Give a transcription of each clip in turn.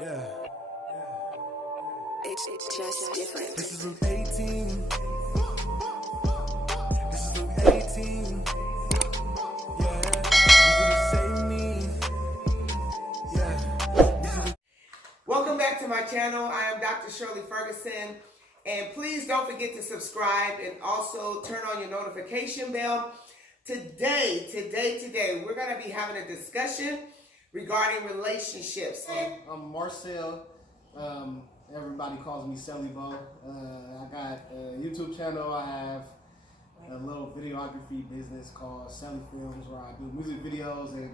Yeah. It's just different. This is Luke 18. This is Luke 18. Yeah. You gonna save me. Yeah. Welcome back to my channel. I am Dr. Shirley Ferguson. And please don't forget to subscribe and also turn on your notification bell. Today, we're going to be having a discussion regarding relationships. I'm Marcel. Everybody calls me Selly Bo. I got a YouTube channel. I have a little videography business called Selly Films, where I do music videos and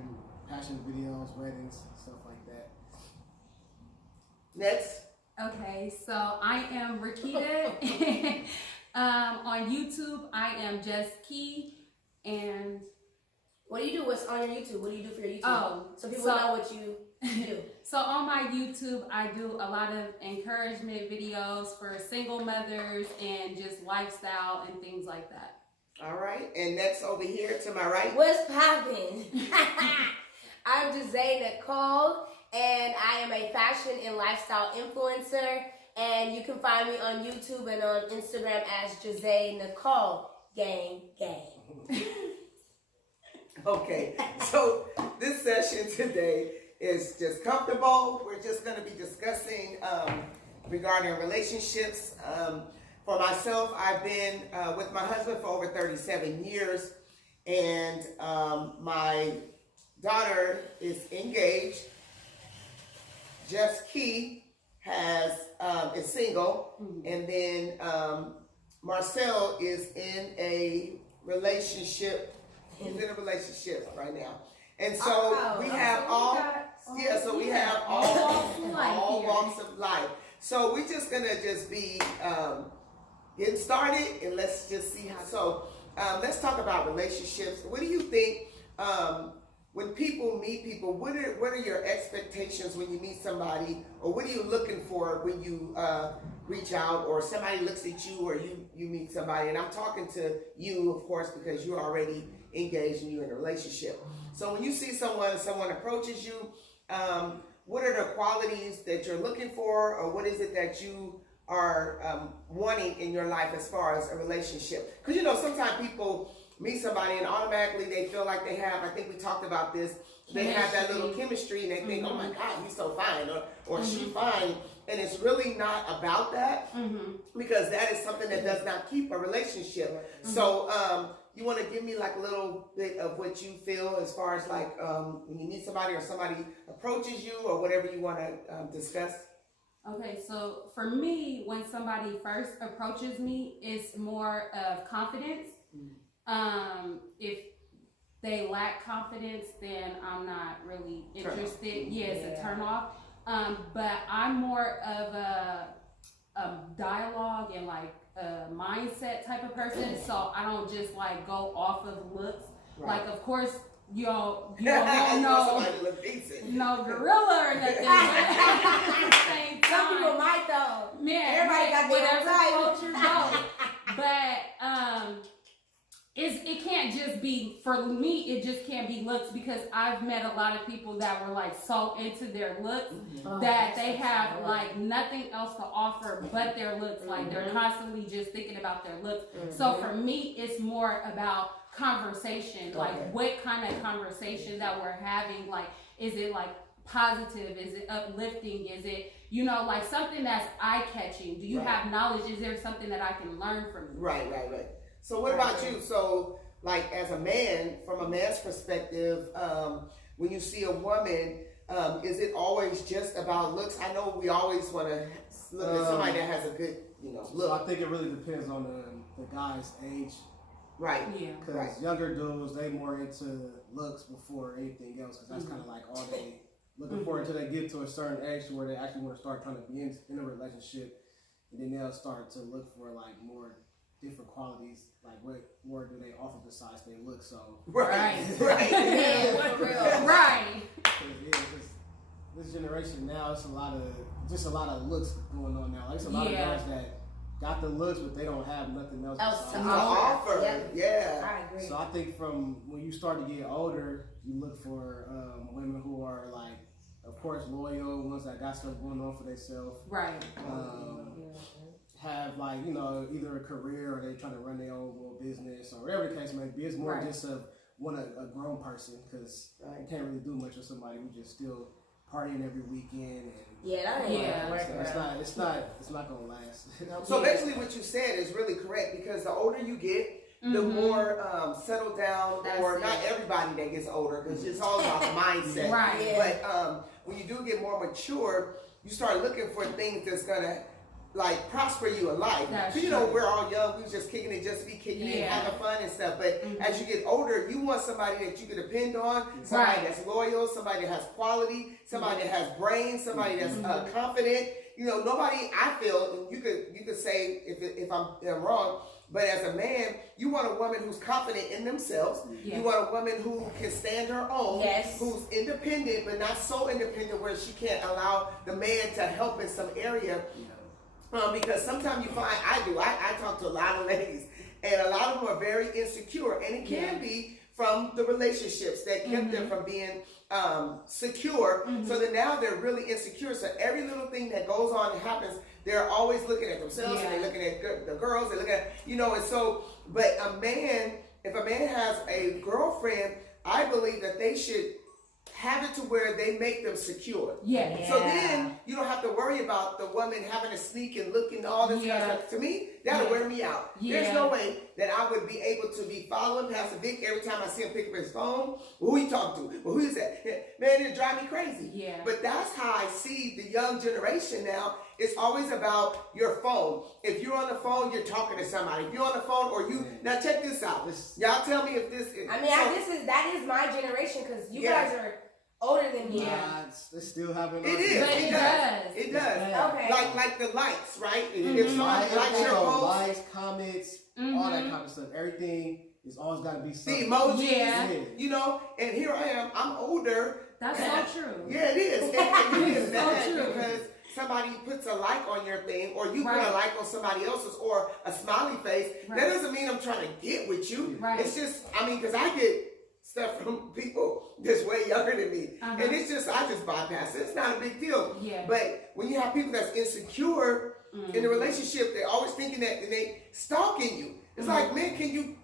passion videos, weddings, stuff like that. Next. Okay, so I am Rakita. On YouTube, I am Just Key. And what do you do? What's on your YouTube? What do you do for your YouTube? Oh, so people know what you do. So on my YouTube, I do a lot of encouragement videos for single mothers and just lifestyle and things like that. All right, and next over here to my right. What's poppin'? I'm Jose Nicole, and I am a fashion and lifestyle influencer. And you can find me on YouTube and on Instagram as Jose Nicole. Gang. Okay, so this session today is just comfortable. We're just going to be discussing regarding relationships. For myself, I've been with my husband for over 37 years, and my daughter is engaged. Just Key is single, and then Marcel is in a relationship. He's in a relationship right now. And so we have all walks of life. So we're just gonna be getting started, and let's just see how. So let's talk about relationships. What do you think when people meet people? What are your expectations when you meet somebody, or what are you looking for when you reach out, or somebody looks at you, or you meet somebody? And I'm talking to you, of course, because you're already engaged and you're in a relationship. So when you see someone approaches you, what are the qualities that you're looking for, or what is it that you are wanting in your life as far as a relationship? Because sometimes people meet somebody and automatically they feel like they have, I think we talked about this, they have that little chemistry and they think, oh my God, he's so fine, or she's fine. And it's really not about that, because that is something that does not keep a relationship. So you want to give me like a little bit of what you feel as far as like when you meet somebody or somebody approaches you or whatever you want to discuss? Okay, so for me, when somebody first approaches me, it's more of confidence. If they lack confidence, then I'm not really interested. It's a turn off. But I'm more of a dialogue and like a mindset type of person. So I don't just like go off of looks. Right. Like, of course, you don't no gorilla or nothing. Some people might though. Man, everybody got their culture go. But it can't just be, for me, it just can't be looks, because I've met a lot of people that were like so into their looks that they have like nothing else to offer but their looks. Like they're constantly just thinking about their looks. So for me, it's more about conversation. Like what kind of conversation that we're having. Like, is it like positive? Is it uplifting? Is it, like something that's eye-catching? Do you have knowledge? Is there something that I can learn from you? Right. So what about you? So like as a man, from a man's perspective, when you see a woman, is it always just about looks? I know we always want to look at somebody that has a good, look. So I think it really depends on the guy's age. Right. Yeah. Because younger dudes, they more into looks before anything else, because that's kind of like all they looking for until they get to a certain age where they actually want to start trying to be in a relationship, and then they'll start to look for like more different qualities, like what more do they offer besides their look? So right. Yeah, for real. Right. This generation now, it's a lot of looks going on now. Like it's a lot of guys that got the looks, but they don't have nothing else to offer. Yeah. I agree. So I think from when you start to get older, you look for women who are like, of course, course, loyal, ones that got stuff going on for themselves. Right. Have like, you know, either a career or they trying to run their own little business or whatever the case may be. It's more Right. just a grown person, because you can't really do much with somebody who just still partying every weekend. And Yeah, that ain't Yeah. gonna work. it's not gonna last. So basically, what you said is really correct, because the older you get, the more settled down, That's or it. not everybody that gets older, because it's all about the mindset. Right. Yeah. But when you do get more mature, you start looking for things that's gonna like prosper you in life. That's So, you know, true. we're all young, we was just kicking it, just to be kicking it, Yeah. having fun and stuff. But as you get older, you want somebody that you can depend on, somebody Right. that's loyal, somebody that has quality, somebody that has brains, somebody that's confident. You know, nobody, I feel, and you could say if I'm wrong, but as a man, you want a woman who's confident in themselves. Yes. You want a woman who can stand her own, Yes. who's independent, but not so independent where she can't allow the man to help in some area. Because sometimes you find, I talk to a lot of ladies, and a lot of them are very insecure, and it can be from the relationships that kept them from being secure. So that now they're really insecure. So every little thing that goes on and happens, they're always looking at themselves, and they're looking at the girls, they're looking at, you know, and so, but a man, if a man has a girlfriend, I believe that they should have it to where they make them secure. Yeah. So then you don't have to worry about the woman having to sneak and look and all this kind of stuff. To me, that'll wear me out. There's no way that I would be able to be following Pastor Vic every time I see him pick up his phone. Well, who he talking to? Well, who is that? Man, it drive me crazy. Yeah. But that's how I see the young generation now. It's always about your phone. If you're on the phone, you're talking to somebody. If you're on the phone, or you now check this out. Y'all tell me if this is. I mean, that is my generation, because you Yeah. guys are older than me. It's still happening. It is. But it does. It does. Okay. Like the likes, right? If somebody likes your post, likes, comments, all that kind of stuff. Everything is always got to be the something. emojis, Yeah. you know. And here I am. I'm older. That's so true. Yeah, it is. And it is So bad true. because somebody puts a like on your thing, or you put Right. a like on somebody else's, or a smiley face. Right. That doesn't mean I'm trying to get with you. Right. It's just, I mean, because I get stuff from people that's way younger than me, and it's just, I just bypass it. It's not a big deal. Yeah. But when you have people that's insecure in a relationship, they're always thinking that, and they stalking you. It's like, man, can you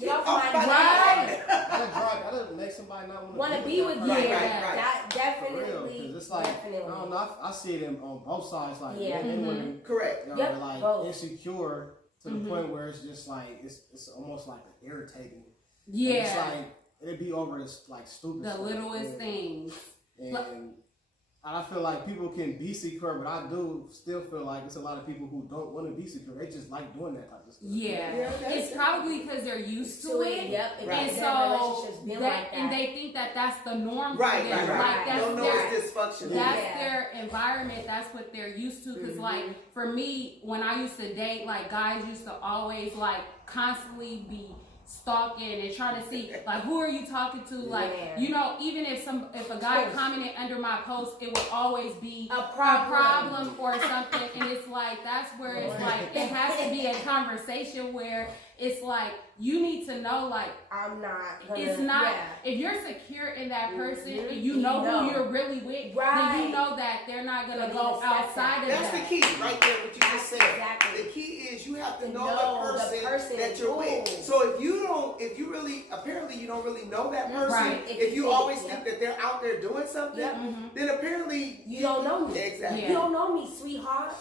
Get off off my Right. That'll make somebody not Want to be with you? Right, Yeah, right. that For real, definitely. 'cause it's like, definitely. I don't know, I see it on both sides, like Yeah. men and women, Correct. you know, Yep, they're like both. insecure to the point where it's just like, it's almost like irritating. Yeah. It's like, it'd be over this like stupid The stuff. littlest Yeah. things. And I feel like people can be secure, but I do still feel like it's a lot of people who don't want to be secure. They just like doing that type of stuff. Yeah. Yeah, that's It's probably because they're used to it. Yep. Right. And Their so relationship's been like that. and they think that that's the norm Right, for them. right, right. Like that's Don't know their, it's dysfunctional. that's Yeah. their environment. That's what they're used to. Because like for me, when I used to date, like guys used to always like constantly be stalking and trying to see like who are you talking to, like Yeah. you know, even if a guy commented under my post, it would always be A problem. or something. And it's like that's where it's like it has to be a conversation where it's like you need to know like I'm not. Gonna, it's not Yeah. if you're secure in that person Mhm. and you know You know. who you're really with, then Right. you know that they're not gonna Gonna go respect outside of That's that. the key right there, what you just said. Exactly. The key is you have to To know know the the person person. that you're Ooh. with. So apparently you don't really know that person. Right. If you think, always yep. think that they're out there doing something, Yep. then apparently You don't know me. Exactly. Yeah. You don't know me, sweetheart.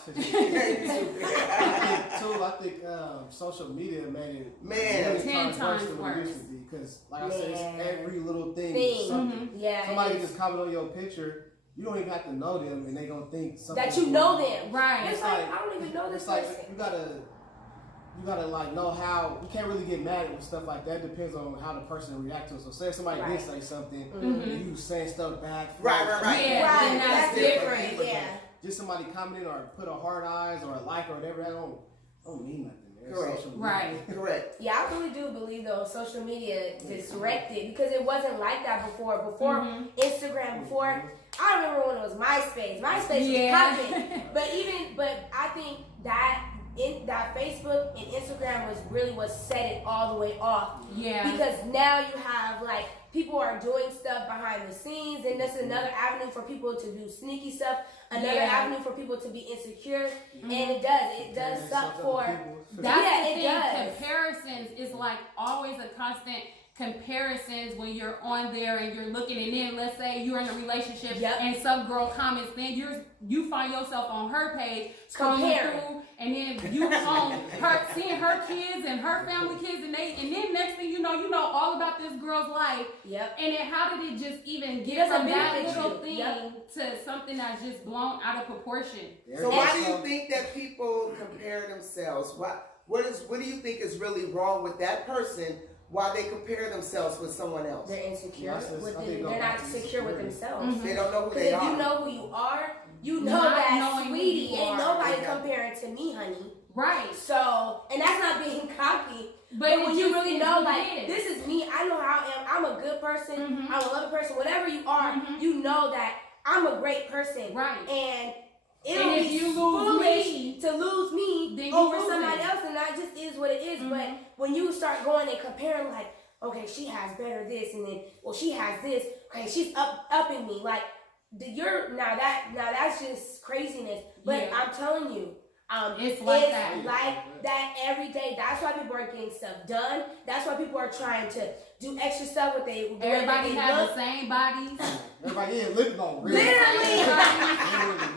I think social media made it Man. 10 times than worse. it used to be. Because, like I said, it's Man. every little thing. Thing. Is something. Yeah. Somebody it's- just comment on your picture. You don't even have to know them, and they gonna think something. that you know them. Right. It's like, I don't even know this It's like person. you gotta like know how. You can't really get mad at stuff like that. It depends on how the person react to it. So say if somebody Right. did say something, Mhm. and you saying stuff back. Right. Yeah, Right, then that's that's different. different. Yeah. Just somebody commenting or put a hard eyes or a like or whatever. That don't mean nothing. Man. It's Correct. social media. Right. Correct. Yeah, I really do believe though social media disrupted because it wasn't like that before. Before Mhm. Instagram, before I remember when it was MySpace. MySpace Yeah. was popping. But I think that Facebook and Instagram was set it all the way off. Yeah. Because now you have like people are doing stuff behind the scenes, and that's another avenue for people to do sneaky stuff. Another avenue for people to be insecure, and it does suck for. That's the it thing. does. Comparisons is like always a constant comparisons when you're on there and you're looking, and then let's say you're in a relationship and some girl comments, then you find yourself on her page scrolling through, and then you on her seeing her kids and her family kids, and then next thing you know all about this girl's life. Yep. And then how did it just even get from that little thing to something that's just blown out of proportion? So why do you think that people compare themselves? What do you think is really wrong with that person? Why they compare themselves with someone else? They're insecure. Yeah, They're not secure with themselves. Mm-hmm. They don't know who they If are. you know who you are, you know Not that, knowing who sweetie, you ain't are. nobody comparing to me, honey. Right. So, and that's not being cocky. But when it you just really is know, who like, it is. this is me, I know how I am. I'm a good person. Mhm. I'm a loving person. Whatever you are, you know that I'm a great person. Right. And it'll And if be you lose foolish me, to lose me then you over lose somebody it. else, and that just is what it is. But when you start going and comparing, like, okay, she has better this, and then, well, she has this. Okay, she's upping me. Like, now that's just craziness. But I'm telling you, it's like that. like that every day. That's why people are getting stuff done. That's why people are trying to do extra stuff with Everybody have the same bodies. Everybody is living on real. Literally.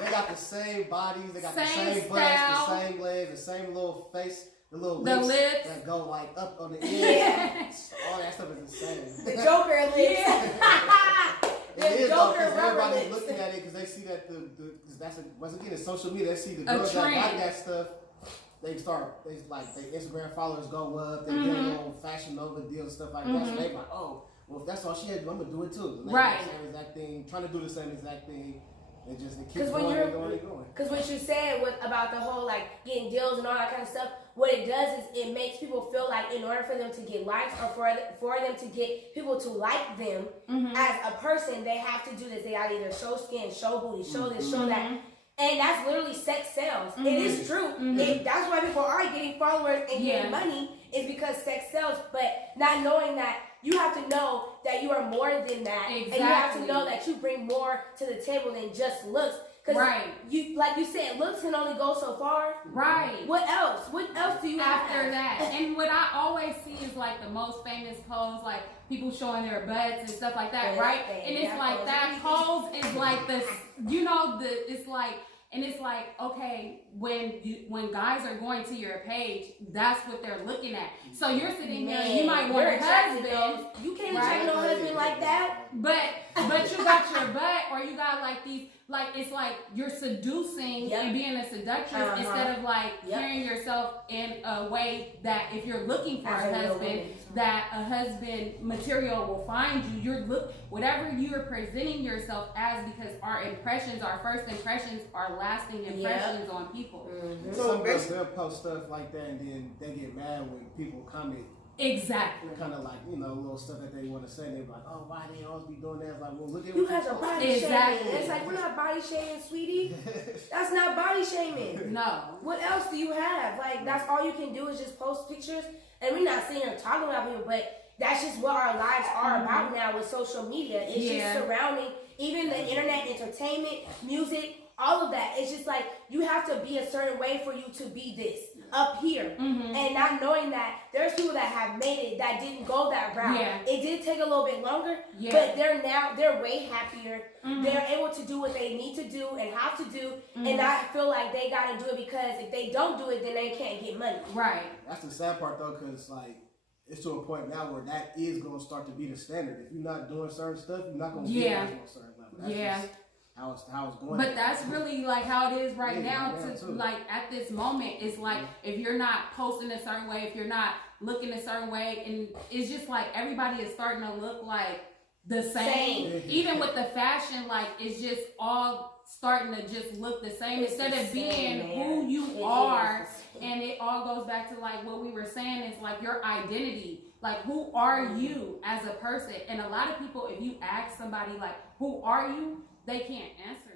They got the same bodies. They got the Same same butts, style. the same legs, the same little face, the little The lips. that go like up on the end. Yeah. All that stuff is insane. The Joker lips. It The is though, Joker 'cause rubber everybody's lips. looking at it because they see that cause that's once again it's social media. They see the A girls that trend. like that stuff. They their Instagram followers go up. They get a little Fashion Nova deal and stuff like that. So they like, oh, well if that's all she had to do, I'm gonna do it too. And they Right. do the same exact thing, trying to do the same exact thing. It keeps 'Cause when going you're- and going and going. Because what you said about the whole like getting deals and all that kind of stuff, what it does is it makes people feel like in order for them to get likes or for them to get people to like them as a person, they have to do this. They gotta either show skin, show booty, show this, show that. And that's literally sex sells. It is true. That's why people are getting followers and getting money is because sex sells. But not knowing that you have to know that you are more than that. Exactly. And you have to know that you bring more to the table than just looks. Because you, like you said, looks can only go so far. Right. What else? What else do you After have? that? And what I always see is like the most famous pose, like people showing their butts and stuff like that, right? And it's like that pose is like the, it's like, and it's like, okay, when guys are going to your page, that's what they're looking at. So you're sitting there, and you might want a husband. You can't attract no husband like that. But you got your butt, or you got like these, like it's like you're seducing and being a seductress instead of like carrying yourself in a way that if you're looking for a husband, that a husband material will find you. Whatever you're presenting yourself as, because our first impressions are lasting impressions on people. So some girls they'll post stuff like that and then they get mad when people comment. Exactly. Kind of like, little stuff that they want to say. They're like, oh, why they always be doing that? It's like, well, look at You what guys are body Exactly. shaming. It's like, we're not body shaming, sweetie. That's not body shaming. No. What else do you have? Like, that's all you can do is just post pictures. And we're not sitting here talking about people, but that's just what our lives are about now with social media. It's just surrounding even the internet, entertainment, music, all of that. It's just like you have to be a certain way for you to be this up here. And not knowing that there's people that have made it that didn't go that route. It did take a little bit longer, but they're way happier. They're able to do what they need to do and have to do, and not feel like they gotta do it because if they don't do it, then they can't get money. Right. That's the sad part though, because like it's to a point now where that is going to start to be the standard. If you're not doing certain stuff, you're not going to get to a certain level. That's just how it's going. But that's really like how it is right now. Like at this moment, it's like if you're not posting a certain way, if you're not looking a certain way, and it's just like everybody is starting to look like the same. Even with the fashion, like it's just all starting to just look the same instead of being who you are. And it all goes back to like what we were saying is like your identity. Like who are you as a person? And a lot of people, if you ask somebody like who are you, they can't answer